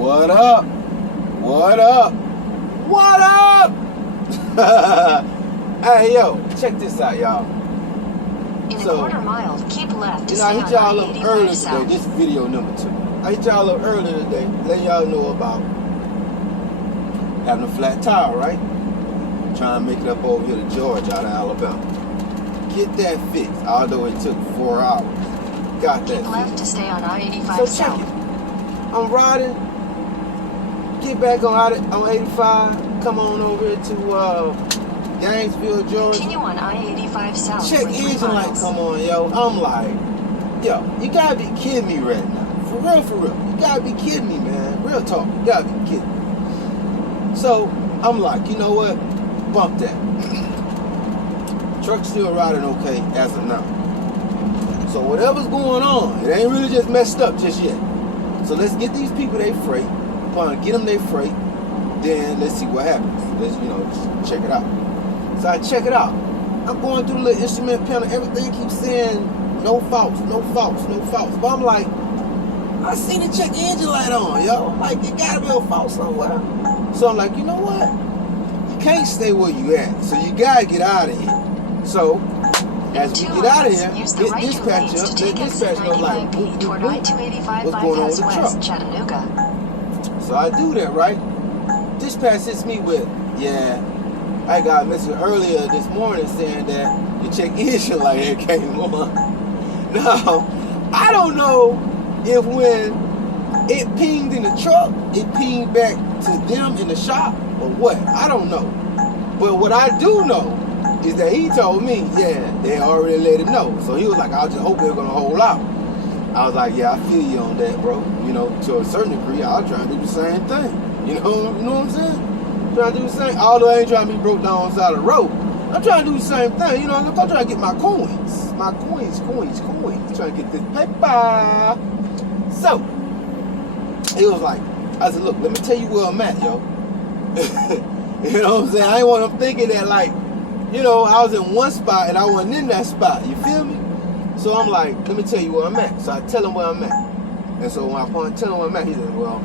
What up? What up? What up? Hey, yo, check this out, y'all. In a quarter mile, keep left to I hit y'all up earlier south. today. This is video number 2. I hit y'all up earlier today, letting y'all know about having a flat tire, right? Trying to make it up over here to Georgia out of Alabama. Get that fixed, although it took 4 hours. Got that Keep left to stay on I-85 so south. check it. I'm riding, get back on 85, come on over here to Gainesville, Georgia. Continue on I-85 south. Check engine light come on, yo. I'm like, yo, you gotta be kidding me right now. For real, for real. You gotta be kidding me, man. Real talk, you gotta be kidding me. So, I'm like, you know what? Bump that. Truck's still riding okay as of now. So whatever's going on, it ain't really just messed up just yet. So let's get these people their freight. Upon get them their freight, then let's see what happens. Let's, just check it out. So I check it out. I'm going through the little instrument panel. Everything keeps saying no faults, no faults, no faults. But I'm like, I seen the check engine light on, yo. Like, it gotta be a fault somewhere. So I'm like, you know what? You can't stay where you at. So you gotta get out of here. So as we get out of here, get dispatch up, let dispatch know like, what's going on with the truck. Chattanooga. So I do that, right? Dispatch hits me with, yeah, I got a message earlier this morning saying that the check engine light had came on. Now, I don't know if when it pinged in the truck, it pinged back to them in the shop or what. I don't know. But what I do know is that he told me, yeah, they already let him know. So he was like, I just hope they're gonna hold out. I was like, yeah, I feel you on that, bro. To a certain degree, I'll try to do the same thing. You know what I'm saying? Trying to do the same. Although I ain't trying to be broke down on the side of the road. I'm trying to do the same thing. I'm trying to get my coins. My coins. Trying to get this paper. So, he was like, I said, look, let me tell you where I'm at, yo. You know what I'm saying? I ain't want him thinking that, like, I was in one spot and I wasn't in that spot. You feel me? So I'm like, let me tell you where I'm at. So I tell him where I'm at. And so when I tell him where I'm at, he said, well,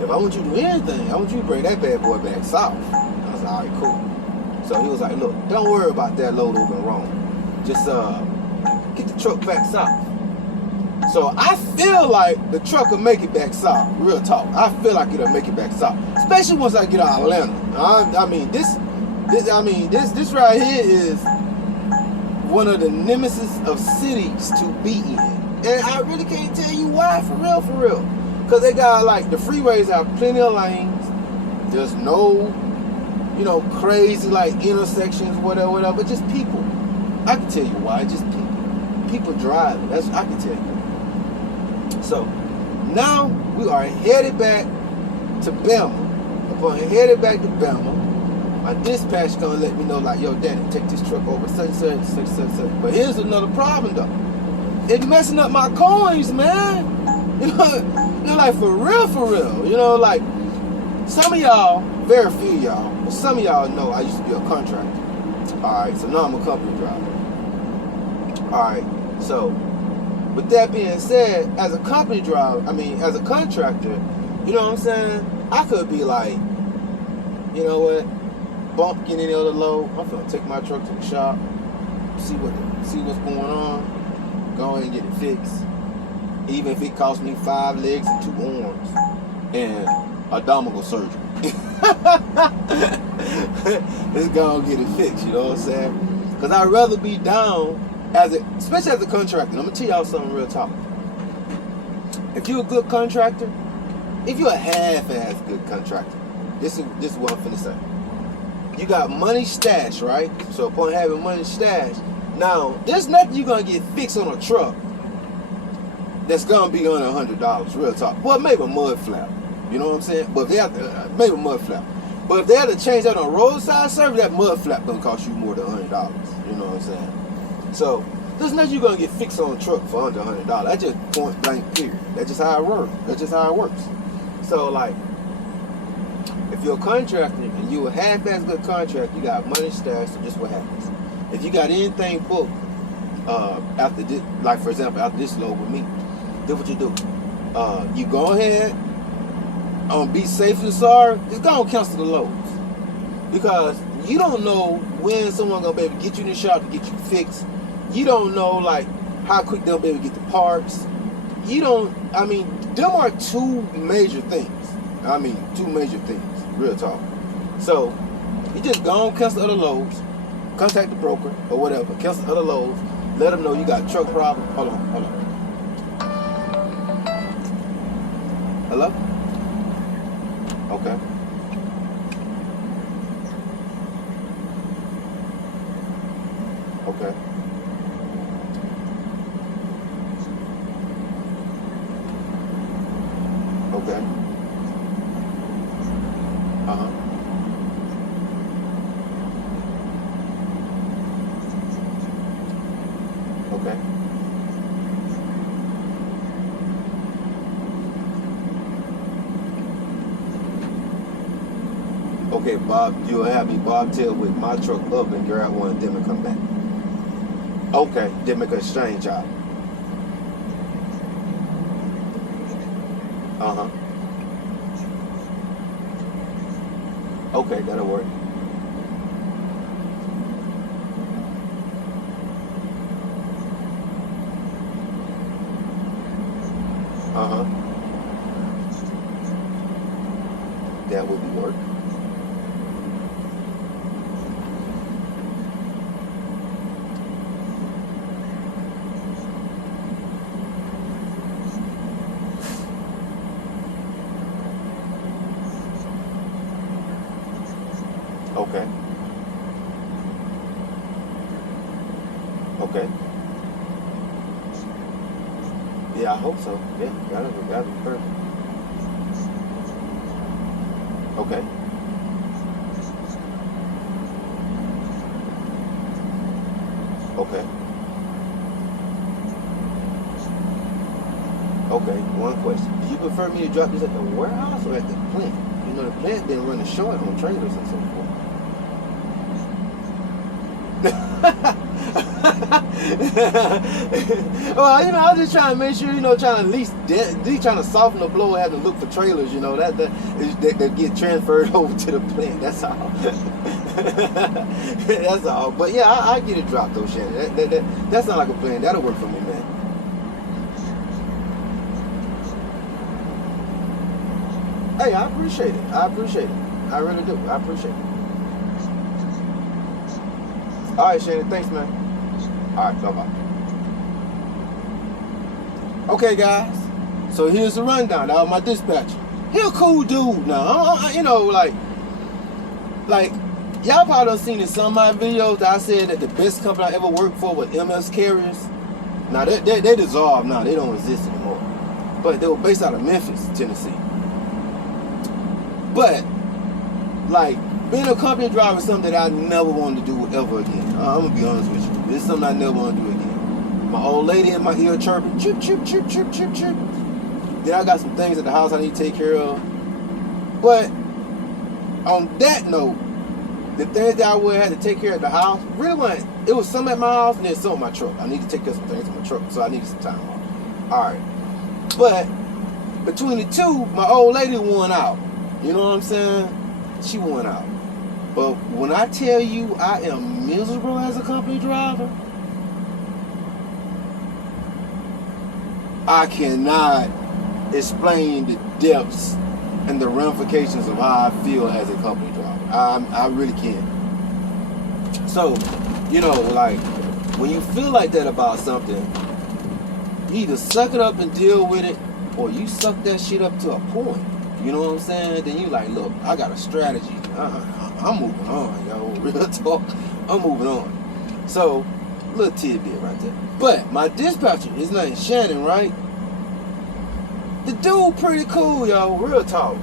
if I want you to do anything, I want you to bring that bad boy back south. I was like, all right, cool. So he was like, look, don't worry about that load over in Rome. Just get the truck back south. So I feel like the truck will make it back south. Real talk. I feel like it'll make it back south. Especially once I get out of Atlanta. This right here is one of the nemesis of cities to be in. And I really can't tell you why, for real. Because they got, like, the freeways have plenty of lanes. There's no, crazy, like, intersections, whatever, but just people. I can tell you why, just people. People driving, I can tell you. So, now we are headed back to Belma. Upon headed back to Belma, my dispatch gonna let me know, like, yo, Danny, take this truck over, such. But here's another problem, though. It's messing up my coins, man. Like, for real. Like, some of y'all, very few of y'all, but some of y'all know I used to be a contractor. Alright, so now I'm a company driver. Alright, so, with that being said, as a company driver, as a contractor, you know what I'm saying? I could be like, you know what? Bump getting any other load. I'm gonna take my truck to the shop, see what's going on, go ahead and get it fixed. Even if it costs me 5 legs and 2 arms and abdominal surgery. Let's go and get it fixed, you know what I'm saying? Because I'd rather be down, especially as a contractor. I'm gonna tell y'all something real talk. If you're a good contractor, if you're a half-ass good contractor, this is what I'm finna say. You got money stashed, right? So upon having money stashed, now there's nothing you're gonna get fixed on a truck that's gonna be under $100, real talk. Well, maybe a mud flap, you know what I'm saying? But if they have to, maybe a mud flap. But if they have to change that on roadside service, that mud flap gonna cost you more than $100. You know what I'm saying? So there's nothing you're gonna get fixed on a truck for under $100. That's just point blank period. That's just how it works. So, like, if you're a contractor and you're a half-ass good contractor, you got money stashed. So just what happens? If you got anything booked after this, like for example, after this load with me, then what you do? You go ahead, be safely sorry, just go and cancel the loads. Because you don't know when someone's gonna be able to get you in the shop to get you fixed. You don't know like how quick they'll be able to get the parts. You don't, I mean, them are two major things. Real talk. So you just go and cancel other loads, contact the broker or whatever, cancel other loads, let them know you got a truck problem. Hold on. Hello? Okay. Okay. Okay. Uh-huh. Okay. Okay, Bob, you'll have me bobtail with my truck up and grab one of them and come back. Okay, then make an exchange out. Uh-huh. Okay, that'll work. Uh-huh. That would be work. Okay. Okay. Yeah, I hope so. Yeah, gotta be perfect. Okay. Okay. Okay, one question. Do you prefer me to drop this at the warehouse or at the plant? You know, the plant been running short on trailers and so forth. Well, you know, I'm just trying to make sure, you know, trying to at least trying to soften the blow, having to look for trailers, you know, that get transferred over to the plant. That's all. That's all. But yeah, I get it dropped though, Shannon. That sounds like a plan. That'll work for me, man. Hey, I appreciate it. I really do. I appreciate it. All right, Shannon. Thanks, man. All right, bye-bye. Okay, guys. So here's the rundown. That was my dispatcher. He a cool dude now. You know, like y'all probably done seen in some of my videos that I said that the best company I ever worked for was MS Carriers. Now, they dissolved now. They don't exist anymore. But they were based out of Memphis, Tennessee. But, like, being a company driver is something that I never wanted to do ever again. I'm going to be honest with you. This is something I never want to do again. My old lady in my ear chirping, chirp, chirp, chirp, chirp, chirp, chirp. Then I got some things at the house I need to take care of. But, on that note, the things that I would have to take care of at the house, really wasn't. It was some at my house and then some at my truck. I need to take care of some things in my truck, so I needed some time off. Alright. But, between the two, my old lady won out. You know what I'm saying? She won out. But when I tell you I am miserable as a company driver, I cannot explain the depths and the ramifications of how I feel as a company driver. I really can't. So, you know, like, when you feel like that about something, you either suck it up and deal with it, or you suck that shit up to a point. You know what I'm saying? Then you like, look, I got a strategy. I'm moving on, yo. Real talk. I'm moving on. So, little tidbit right there. But my dispatcher, his name's Shannon, right? The dude pretty cool, yo. Real talk.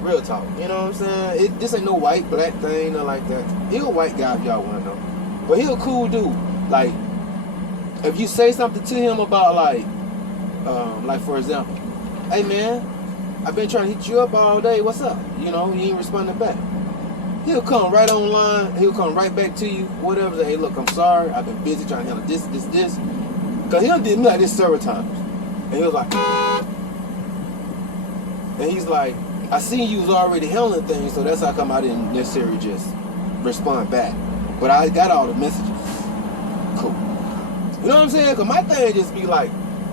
You know what I'm saying? This ain't no white, black thing, nothing like that. He a white guy if y'all want to know. But he a cool dude. Like, if you say something to him about like for example, hey man, I've been trying to hit you up all day. What's up? You know, he ain't responding back. He'll come right online. He'll come right back to you. Whatever. Say, hey, look, I'm sorry. I've been busy trying to handle this. Because he did me like this several times. And he was like, and he's like, I seen you was already handling things, so that's how come I didn't necessarily just respond back. But I got all the messages. Cool. You know what I'm saying? Because my thing just be like,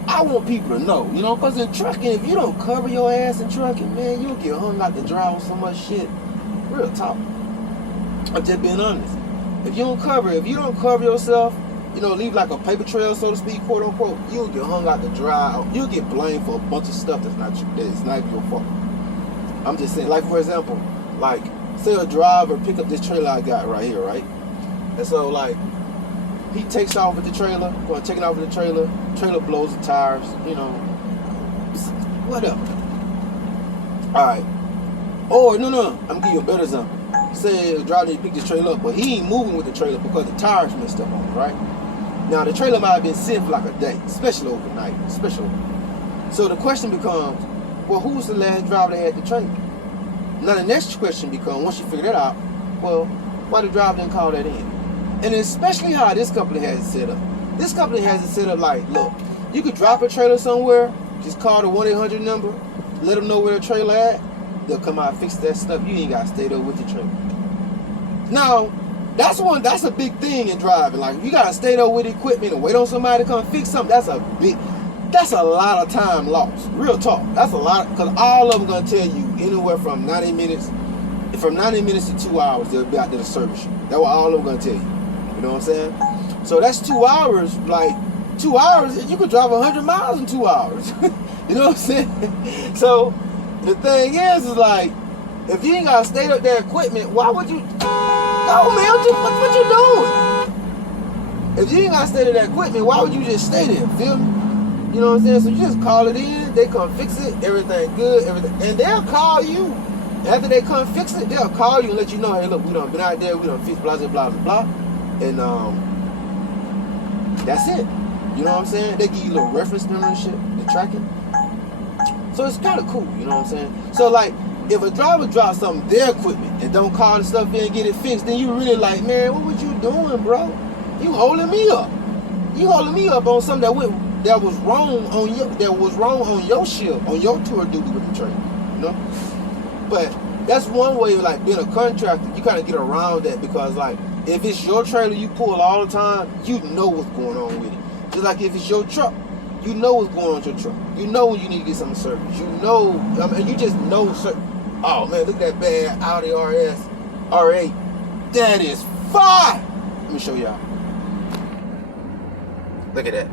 I want people to know, you know, because in trucking, if you don't cover your ass in trucking, man, you'll get hung out to dry on so much shit. Real talk. I'm just being honest. If you don't cover yourself, you know, leave like a paper trail, so to speak, quote unquote, you'll get hung out to dry. You'll get blamed for a bunch of stuff that's not even your fault. I'm just saying, like for example, like say a driver pick up this trailer I got right here, right? And so like he takes off with the trailer, taking off with the trailer blows the tires, you know, whatever. All right. Or no, I'm gonna give you a better example. Say a driver need to pick this trailer up, but he ain't moving with the trailer because the tires messed up on it, right? Now the trailer might have been sitting for like a day, especially overnight, So the question becomes, well, who was the last driver that had the trailer? Now the next question becomes, once you figure that out, well, why the driver didn't call that in? And especially how this company has it set up. This company has it set up like, look, you could drop a trailer somewhere, just call the 1-800 number, let them know where the trailer at, they'll come out and fix that stuff. You ain't got to stay there with the trailer. Now, that's a big thing in driving. Like, you got to stay there with equipment and wait on somebody to come fix something. That's a lot of time lost. Real talk. That's a lot, because all of them going to tell you anywhere from 90 minutes to 2 hours, they'll be out there to service you. That's what all of them going to tell you. You know what I'm saying? So that's 2 hours. Like 2 hours, you could drive 100 miles in 2 hours. You know what I'm saying? So the thing is like, if you ain't got to stay up that equipment, why would you? No, man, what you doing? If you ain't got to stay to that equipment, why would you just stay there? Feel me? You know what I'm saying? So you just call it in, they come fix it, everything good, and they'll call you. After they come fix it, they'll call you and let you know, hey, look, we done been out there, we done fixed blah, blah, blah, blah, and that's it. You know what I'm saying? They give you a little reference number and shit, the tracking. So it's kind of cool, you know what I'm saying? So like, if a driver drops some of their equipment and don't call the stuff in and get it fixed, then you really like, man, what was you doing, bro? You holding me up. You holding me up on something that was wrong on your shift, on your tour duty with the train, you know? But that's one way, like being a contractor, you kind of get around that, because like, if it's your trailer you pull all the time, you know what's going on with it. Just like if it's your truck, you know what's going on with your truck. You know when you need to get some service. You know, I mean, you just know certain. Oh man, look at that bad Audi RS R8. That is fire. Let me show y'all. Look at that.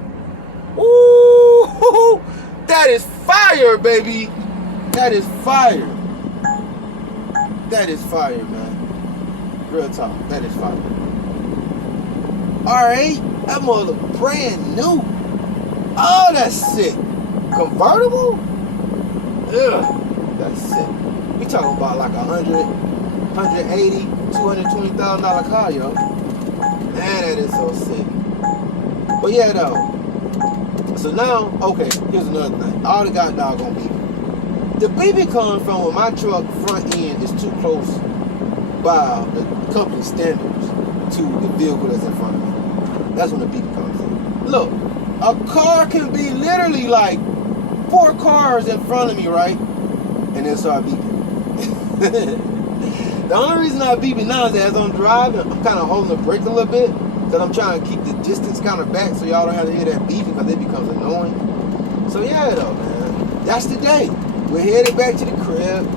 Ooh, that is fire, baby. That is fire. That is fire, man. Real talk. That is fire. R8, that mother brand new. Oh, that's sick. Convertible? Ugh, that's sick. We talking about like $180,000, $220,000 car, yo. Man, that is so sick. But yeah, though. So now, okay, here's another thing. I already got doggone beeping. The beeping comes from when my truck front end is too close by the company standards to the vehicle that's in front of me. That's when the beeping comes in. Look, a car can be literally like 4 cars in front of me, right? And then start beeping. The only reason I beeping now is that as I'm driving, I'm kind of holding the brake a little bit, because I'm trying to keep the distance kind of back so y'all don't have to hear that beeping, because it becomes annoying. So yeah, though, man, that's the day. We're headed back to the crib.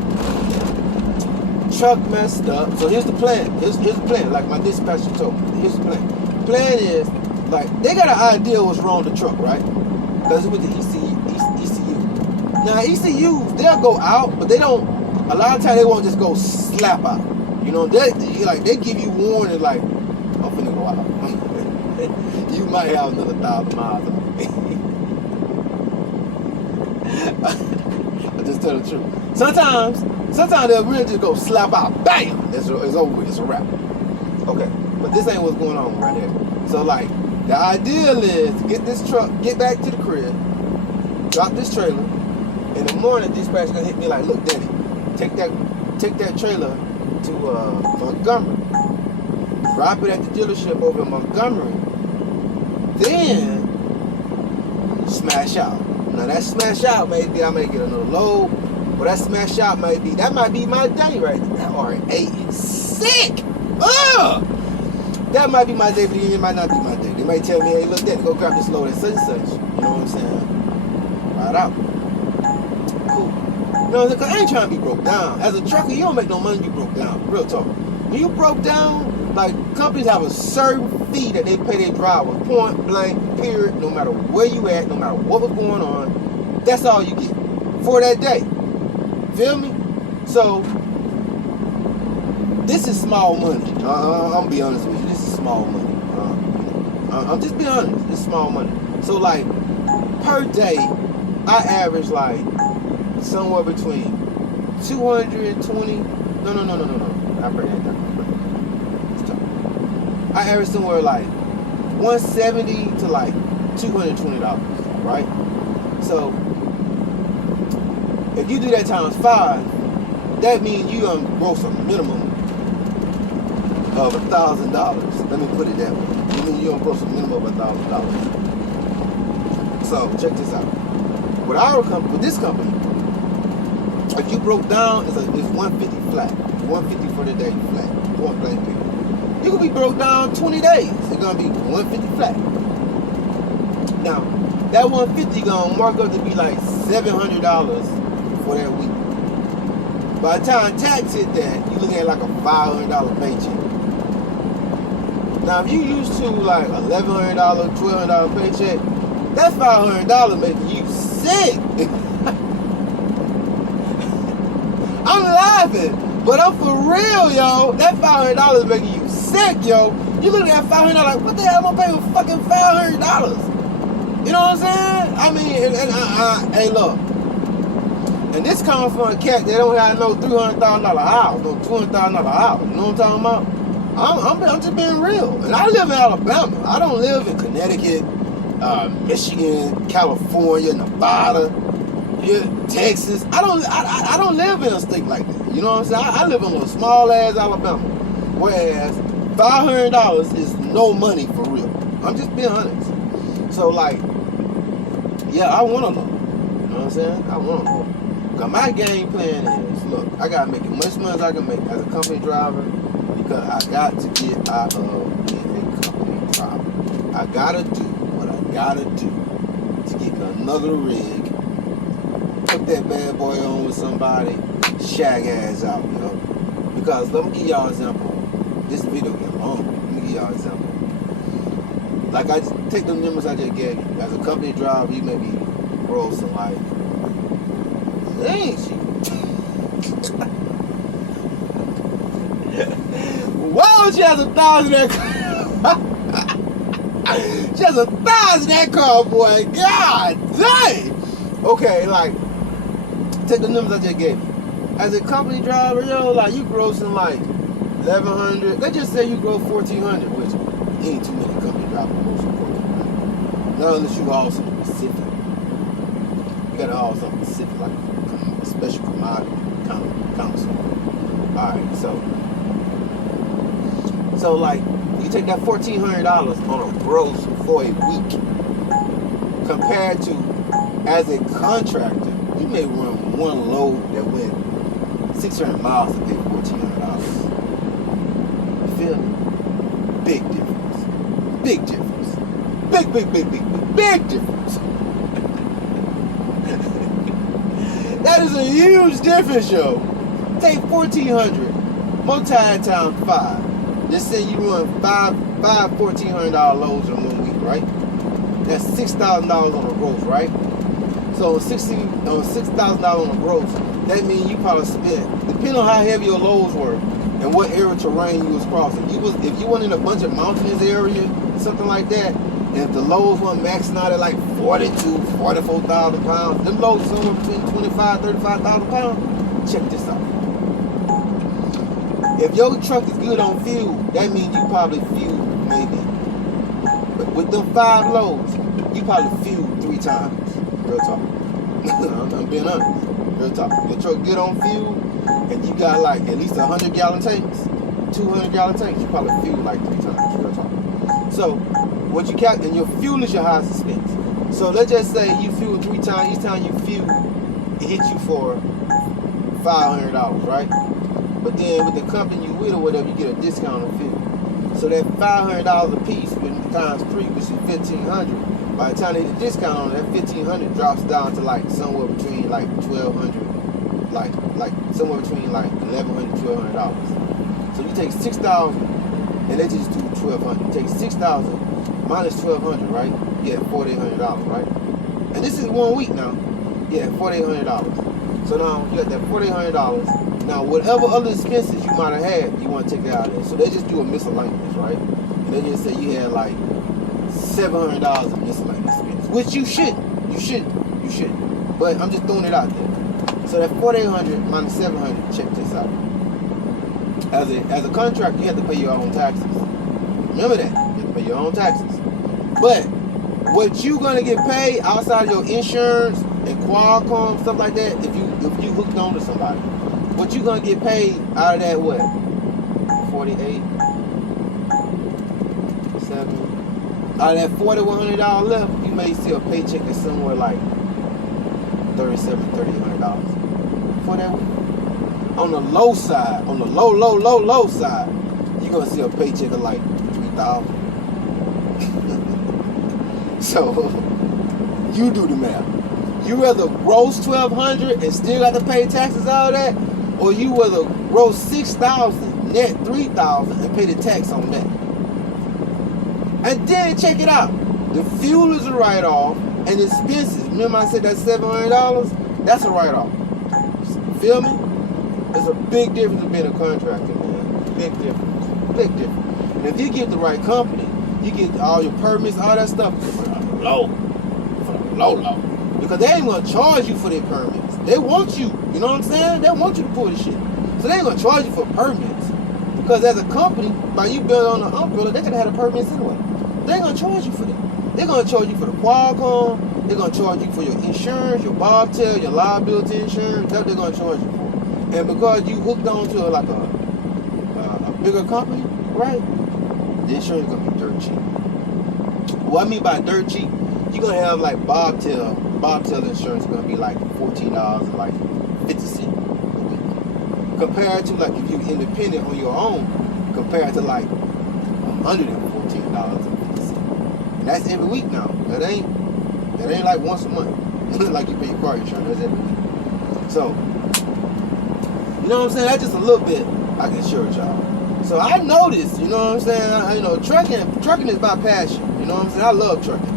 Truck messed up. So here's the plan. Here's the plan. Like my dispatcher told me. Here's the plan. The plan is, like, they got an idea what's wrong with the truck, right? Because it's with the ECU. Now ECUs, they'll go out, but they don't. A lot of times they won't just go slap out. You know, they give you warning, like, I'm finna go out. You might have another 1,000 miles on me. I just tell the truth. Sometimes they'll really just go slap out, bam! It's over with. It's a wrap. Okay, but this ain't what's going on right here. So like, the ideal is get this truck, get back to the crib, drop this trailer. In the morning, dispatch gonna hit me like, look, Daddy, take that trailer to Montgomery. Drop it at the dealership over in Montgomery. Then smash out. Now that smash out, maybe I may get another load. But that smash out might be my day right now. That R8 is sick. Ugh! That might be my day, but it might not be my day. They might tell me, hey, look, Daddy, go grab this load at such and such. You know what I'm saying? Right out. Cool. You know, because I ain't trying to be broke down. As a trucker, you don't make no money, you broke down. Real talk. When you broke down, like, companies have a certain fee that they pay their drivers. Point blank, period. No matter where you at, no matter what was going on, that's all you get for that day. Feel me? So, this is small money. I'm gonna be honest with you. This is small money. I'm just being honest. It's small money. So, like, per day, I average, like, somewhere between 220. No. I break that down. I average somewhere like 170 to like $220, right? So if you do that times 5, that means you gonna gross a minimum of $1,000. Let me put it that way. I mean you gonna gross a minimum of $1,000. So check this out. With our company, with this company, if you broke down, it's 150 flat. 150 for the day flat. Point blank period. You can be broke down 20 days. It's gonna be 150 flat. Now, that 150 gonna mark up to be like $700 for that week. By the time tax hit that, you looking at like a $500 paycheck. Now, if you used to like $1,100, $1,200 paycheck, that $500 making you sick. I'm laughing, but I'm for real, yo. That $500 making you sick, yo. You looking at $500 like, what the hell am I paying for fucking $500? You know what I'm saying? I mean, hey, look. And this coming from a cat that don't have no $300,000 house, no $200,000 house. You know what I'm talking about? I'm just being real. And I live in Alabama. I don't live in Connecticut, Michigan, California, Nevada, Texas. I don't live in a state like that. You know what I'm saying? I live in a small ass Alabama. Whereas $500 is no money for real. I'm just being honest. So like, yeah, I want to know. You know what I'm saying? I want to know. Because my game plan is, look, I got to make as much money as I can make as a company driver because I got to get out of being a company driver. I got to do what I got to do to get another rig, put that bad boy on with somebody, shag ass out, you know. Because let me give y'all an example. This video get long. Let me give y'all an example. Like I just take the numbers I just gave you. As a company driver, you maybe roll some like, dang shit. Whoa, she has 1,000 that car. She has 1,000 that car, boy. God dang. Okay, like, take the numbers I just gave you. As a company driver, yo, like you grossing like 1,100. Let's just say you gross 1,400, which ain't too many company drivers grossing 1,400. Not unless you haul something specific. You gotta haul something specific, like a special commodity council. Alright, so like you take that $1,400 on a gross for a week compared to as a contractor, you may run one load that went 600 miles to pay $1,400. You feel me? Big difference. Big difference. Big difference. That is a huge difference, yo. Take 1,400, multiply it times 5. Just say you run five $1,400 loads in 1 week, right? That's $6,000 on the gross, right? So $6,000 on the gross, that means you probably spent, depending on how heavy your loads were and what area of terrain you was crossing. If you went in a bunch of mountainous area, something like that, and if the loads weren't maxing out at like 44,000 pounds, them loads somewhere between 25,000 and 35,000 pounds. Check this out. If your truck is good on fuel, that means you probably fuel maybe, but with them 5 loads, you probably fuel 3 times. Real talk. I'm being honest. Real talk. Your truck good on fuel, and you got like at least 100-gallon tanks, 200-gallon tanks, you probably fuel like 3 times. Real talk. So, what you count, and your fuel is your highest expense. So let's just say you fuel 3 times. Each time you fuel, it hits you for $500, right? But then with the company you with or whatever, you get a discount on 50. So that $500 a piece times 3, which is $1,500. By the time they get the discount on it, that $1,500 drops down to like somewhere between like $1,200, like somewhere between like $1,100, $1,200. So you take $6,000, and they just do $1,200. You take $6,000 minus $1,200, right? You get $4,800, right? And this is 1 week now. Yeah, $4,800. So now you got that $4,800. Now whatever other expenses you might have had, you want to take that out of there. So they just do a miscellaneous, right? And they just say you had like $700 of miscellaneous expenses, which you shouldn't. You shouldn't. But I'm just throwing it out there. So that $4,800 minus $700. Check this out. As a contractor, you have to pay your own taxes. Remember that. You have to pay your own taxes. But what you gonna get paid outside of your insurance and Qualcomm, stuff like that, if you hooked on to somebody, what you gonna get paid out of that, what? 48, 7. Out of that $4,100 left, you may see a paycheck that's somewhere like $3,700, $3,800 for that week. On the low side, on the low side, you're gonna see a paycheck of like $3,000. So you do the math. You rather gross $1,200 and still got to pay taxes out of that, or you rather gross $6,000, net $3,000 and pay the tax on that. And then check it out. The fuel is a write-off, and expenses. Remember I said that $700? That's a write-off. Feel me? There's a big difference in being a contractor, man. Big difference. And if you get the right company, you get all your permits, all that stuff for the low. Because they ain't gonna charge you for their permits. They want you, you know what I'm saying? They want you to pull the shit. So they ain't gonna charge you for permits. Because as a company, by you building on the umbrella, they could have the permits anyway. They ain't gonna charge you for that. They're gonna charge you for the Qualcomm. They're gonna charge you for your insurance, your bobtail, your liability insurance. That's what they're gonna charge you for. And because you hooked on to like a bigger company, right? The insurance is gonna be dirt cheap. What I mean by dirt cheap, you're gonna have like bobtail insurance is gonna be like $14 and like 50 cents a week. Compared to like if you're independent on your own, compared to like $114 and 50 cents. And that's every week now. That ain't like once a month. Like you pay your car insurance, that's every week. So, you know what I'm saying? That's just a little bit I can assure y'all. So I noticed, you know what I'm saying? Trucking is my passion. You know what I'm saying? I love trucking.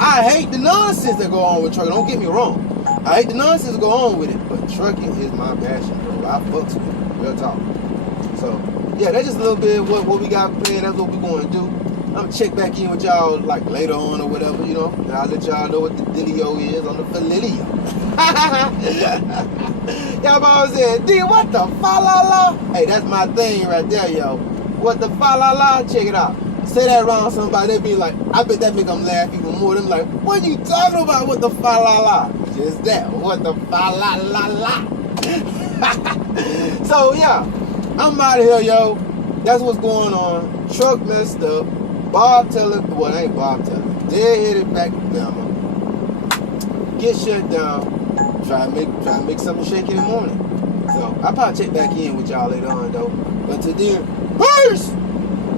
I hate the nonsense that go on with trucking. Don't get me wrong. I hate the nonsense that go on with it, but trucking is my passion, bro. I fucks with it. Real talk. So yeah, that's just a little bit of what we got planned. That's what we're going to do. I'm gonna check back in with y'all like later on or whatever, you know. And I'll let y'all know what the dealio is on the Fililio. Y'all always said, D, what the fa-la-la? Hey, that's my thing right there, yo. What the fa-la-la? Check it out. Say that around somebody, they be like, I bet that make them laugh even more. Them like, what are you talking about? What the fa-la-la? Just that. What the fa-la-la-la? So, yeah. I'm out of here, yo. That's what's going on. Truck messed up. Bob Teller, well, I ain't Bob Teller. Dead-headed back to Bama. Get shut down. Try to make something shake in the morning. So I'll probably check back in with y'all later on though. But until then, peace!